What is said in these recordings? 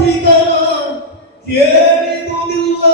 ಸತ್ವಾಧಿಕರ ಕೇಳಿದುದಿಲ್ಲ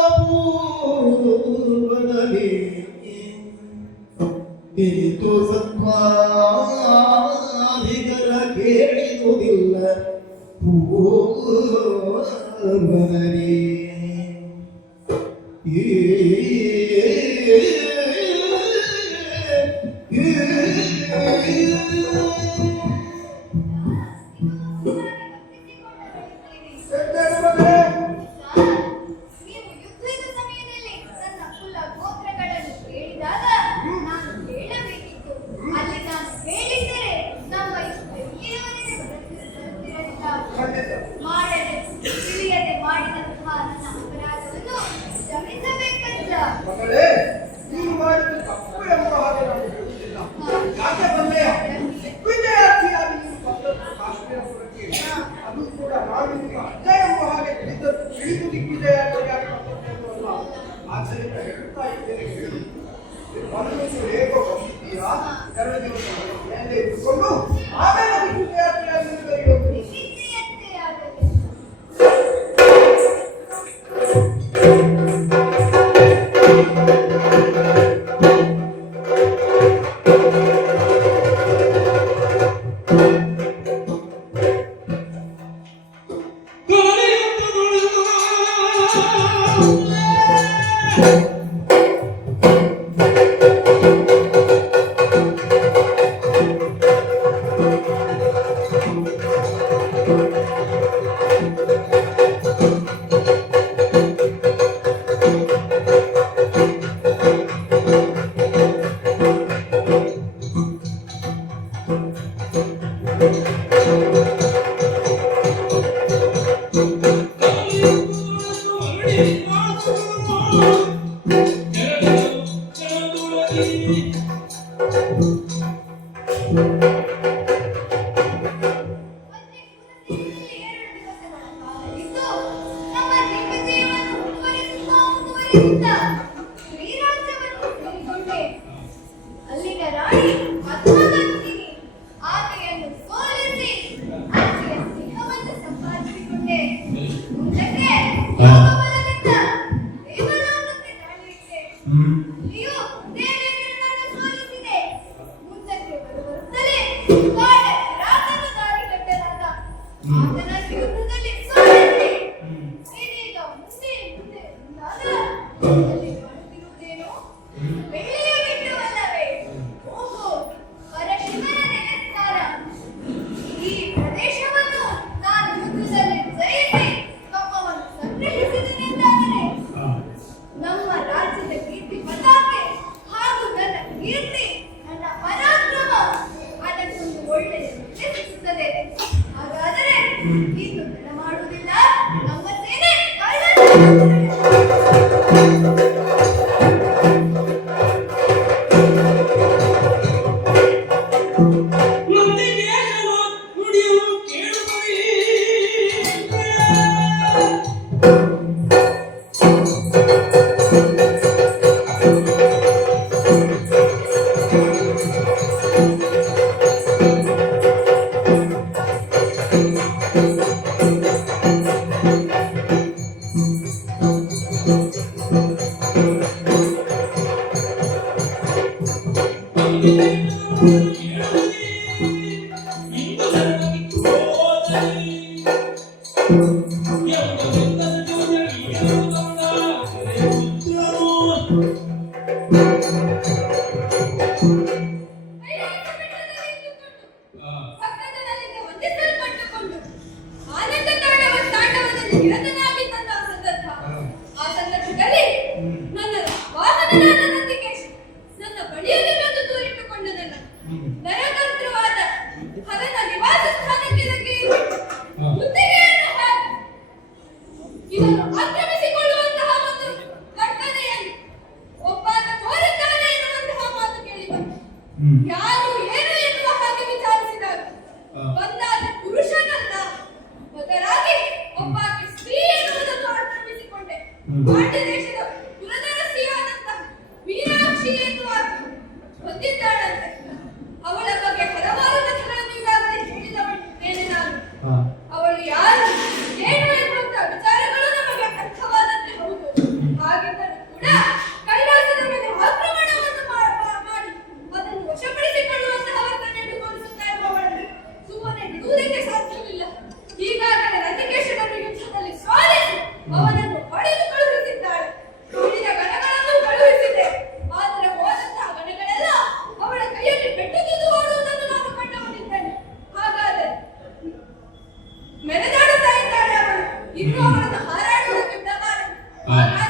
나는... خارج من الدقارة.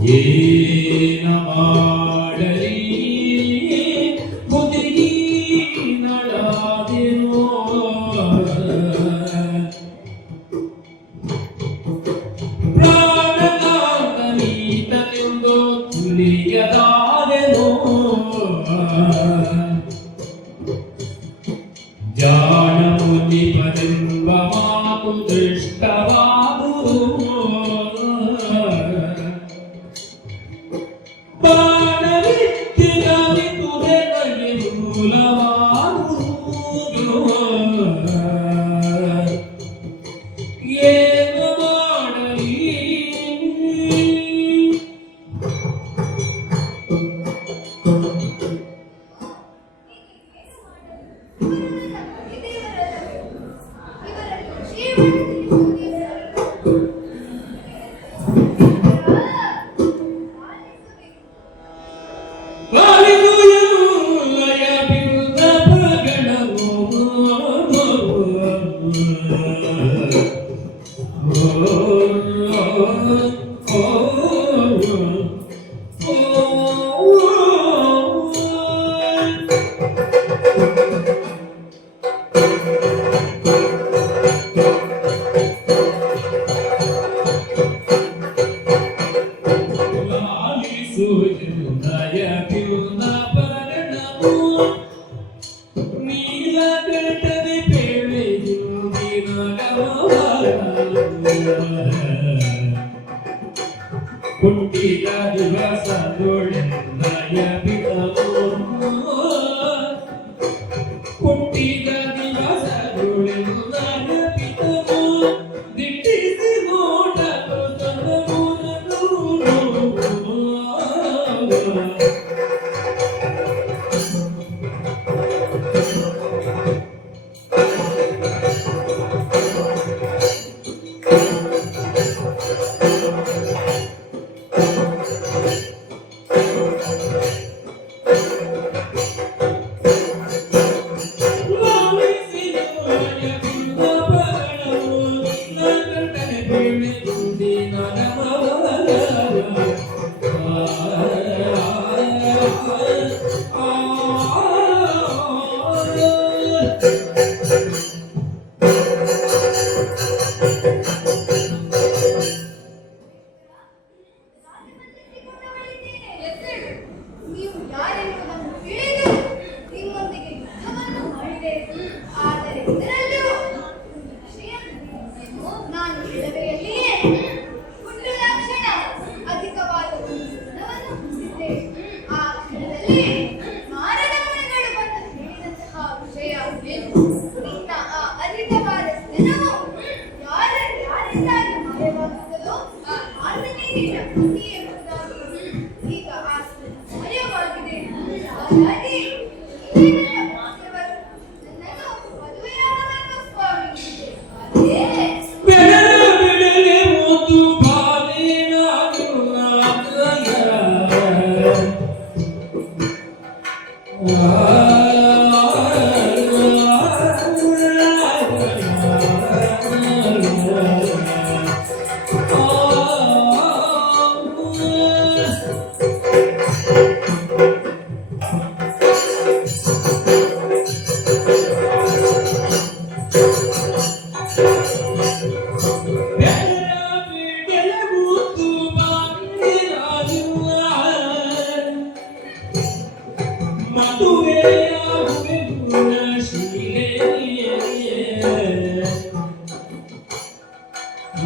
ye namah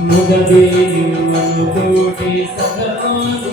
ಮುಗಬೇರು ಕೋಟೆ ಸದಾ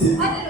Hallelujah.